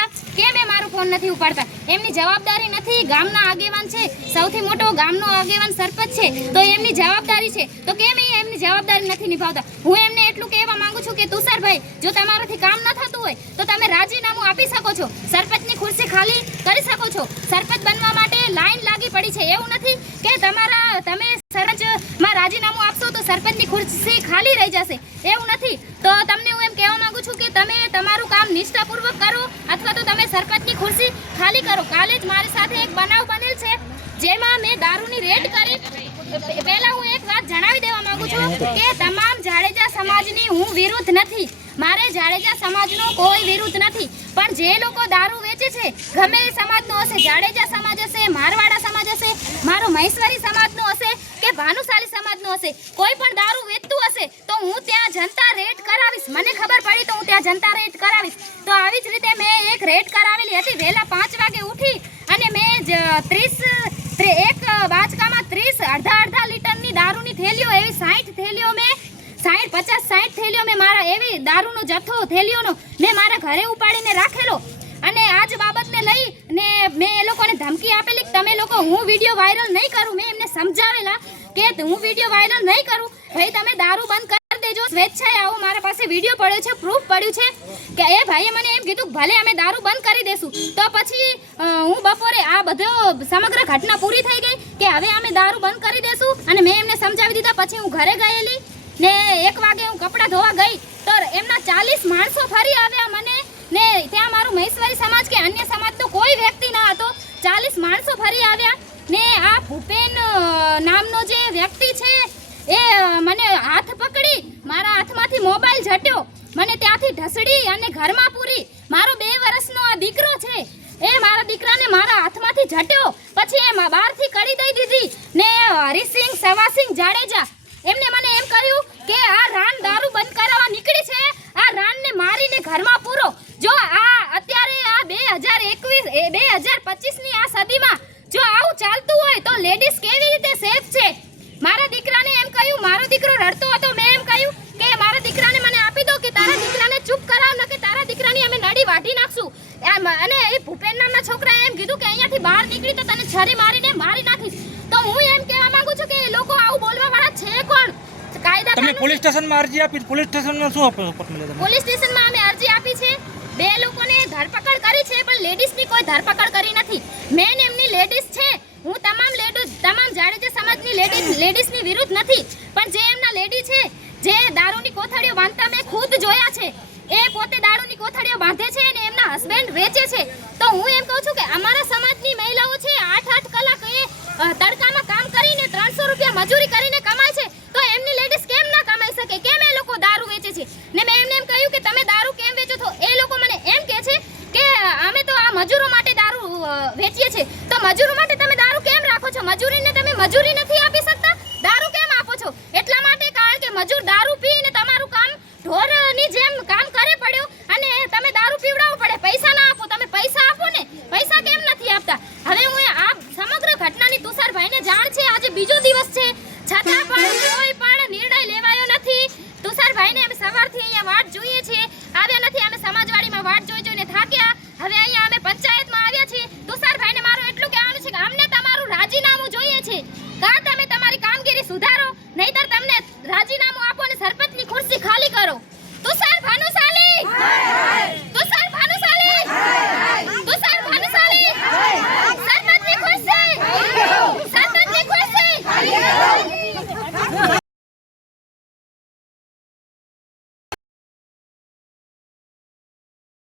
ઉપાડતા? કેમ એ મારો ફોન નથી ઉપાડતા? એમની જવાબદારી નથી? ગામના આગેવાન છે, સૌથી મોટો ગામનો આગેવાન સરપંચ છે, તો એમની જવાબદારી છે, તો કેમ એ એમની જવાબદારી નથી નિભાવતા? હું એમને એટલું કહેવા માંગુ છું કે તુષારભાઈ, જો તમારાથી કામ ન થતું હોય તો તમે રાજીનામું આપી શકો છો, સરપંચની ખુરશી ખાલી કરી શકો છો. સરપંચ બનવા માટે લાઈન લાગી પડી છે. એવું નથી કે તમે સરપંચમાં રાજીનામું આપશો તો સરપંચની ખુરશી ખાલી રહી જશે, એવું નથી. તો તમને હું એમ કહેવા માંગુ છું કે તમે તમારું કામ નિષ્ઠાપૂર્વક કરો અથવા તો તમે સરપંચની ખુરશી ખાલી કરો. કાલે જ મારી સાથે એક બનાવ બનેલ છે જેમાં મેં દારૂની રેડ કરી. પહેલા હું એક વાત જણાવી દેવા માંગુ છું કે તમામ જાડેજા સમાજની હું વિરુદ્ધ નથી, મારે જાડેજા સમાજનો કોઈ વિરુદ્ધ નથી, પણ જે લોકો દારૂ વેચે છે, ગમે એ સમાજનો હશે, જાડેજા સમાજ હશે, મારવાડા સમાજ હશે, મારો મહેશ્વરી સમાજનો હશે કે ભાનુશાલી સમાજનો હશે, કોઈ પણ દારૂ વેચતું હશે તો હું ત્યાં જનતા રેડ કરાવીશ. મને ખબર પડી તો હું ત્યાં જનતા રેડ કરાવીશ. તો આવી જ રીતે મેં એક રેડ કરાવેલી હતી. વહેલા 5 વાગે ઉઠી અને મેં એક બાચકામાં 30 અડધા લીટરની દારૂની થેલીઓ, એવી 60 થેલીઓ મેં 50-60 થેલીઓ મેં મારા એવી દારૂનો જથ્થો થેલીઓનો મેં મારા ઘરે ઉપાડીને રાખેલો. અને આ જ બાબતને લઈને મેં એ લોકોને ધમકી આપેલી કે તમે લોકો, હું વિડીયો વાયરલ નહીં કરું. મેં એમને સમજાવેલા કે હું વિડીયો વાયરલ નહીં કરું, ભાઈ તમે દારૂ બંધ કરી દેજો, સ્વેચ્છાએ આવો. મારા પાસે વિડીયો પડ્યો છે, પ્રૂફ પડ્યું છે કે એ ભાઈએ મને એમ કીધું ભલે અમે દારૂ બંધ કરી દેશું. તો પછી હું બપોરે આ બધો સમગ્ર ઘટના પૂરી થઈ ગઈ કે હવે અમે દારૂ બંધ કરી દેશું અને મેં એમને સમજાવી દીધા. પછી હું ઘરે ગયેલી ને 1 વાગે હું કપડાં ધોવા ગઈ તો એમના 40 માણસો ફરી આવ્યા મને, ને ત્યાં મારું મહેશ્વરી સમાજ કે અન્ય સમાજનો કોઈ વ્યક્તિ ના હતો. 40 માણસો ફરી આવ્યા ને આ ભૂપેન નામનો જે વ્યક્તિ છે એ મને હાથ પકડી, મારા હાથમાંથી મોબાઈલ ઝટ્યો, મને ત્યાંથી ઢસડી અને ઘરમાં પૂરી. મારો 2 વર્ષનો આ દીકરો છે, એ મારા દીકરાને મારા હાથમાંથી ઝટ્યો. પછી એ બહારથી કરી દઈ દીધી ને હરિસિંહ સવાસિંહ જાડેજા એમને મને એમ કહ્યું કે આ રાન દારૂ બંધ કરાવવા નીકળી છે, આ રાનને મારીને ઘરમાં પૂરો. જો આ અત્યારે આ 2025ની આ સદીમાં જો આવું ચાલતું હોય તો લેડીઝ કેવી રીતે સેફ છે? મારા દીકરાને એમ કહ્યું, મારો દીકરો રડતો હતો, મેં એમ કહ્યું કે મારા દીકરાને મને આપી દો કે તારા દીકરાને ચૂપ કરાવ, ન કે તારા દીકરાની અમે નડી વાઢી નાખશું. અને એ ભૂપેન નામના છોકરાએ એમ કીધું કે અહીંયાથી બહાર નીકળી તો તને છરી મારીને મારી નાખીશ. તો હું એમ કહેવા માંગુ છું કે એ લોકો આવું બોલવા વાળા છે કોણ? કાયદા તમે પોલીસ સ્ટેશનમાં અરજી આપી? પોલીસ સ્ટેશનમાં શું આપો? પોલીસ સ્ટેશનમાં અમે અરજી આપી છે. 2 લોકોને ધરપકડ કરી છે પણ લેડીઝની કોઈ ધરપકડ કરી નથી. મેન એમની લેડીઝ છે. હું તમામ જાડેજા સમાજની લેડીઝની વિરુદ્ધ નથી, પણ જે એમના લેડી છે જે દારૂની કોથળીઓ બાંધતા મેં ખુદ જોયા છે, એ પોતે દારૂની કોથળીઓ બાંધે છે અને એમના હસબન્ડ વેચે છે. તો હું એમ કહું છું કે અમારા સમાજની મહિલાઓ છે 8-8 કલાક એ તડકામાં કામ કરીને 300 રૂપિયા મજૂરી કરીને કમાય છે, તો એમની લેડીઝ કેમ ના કમાઈ શકે? કેમ એ લોકો દારૂ વેચે છે? ને મેં એમને એમ કહ્યું કે તમે દારૂ કેમ વેચો છો? એ લોકો મને એમ કહે છે કે અમે તો આ મજૂરો માટે દારૂ વેચીએ છીએ. તો મજૂરો માટે તમે દારૂ કેમ રાખો છો? મજૂરીને તમે મજૂરી નથી આપી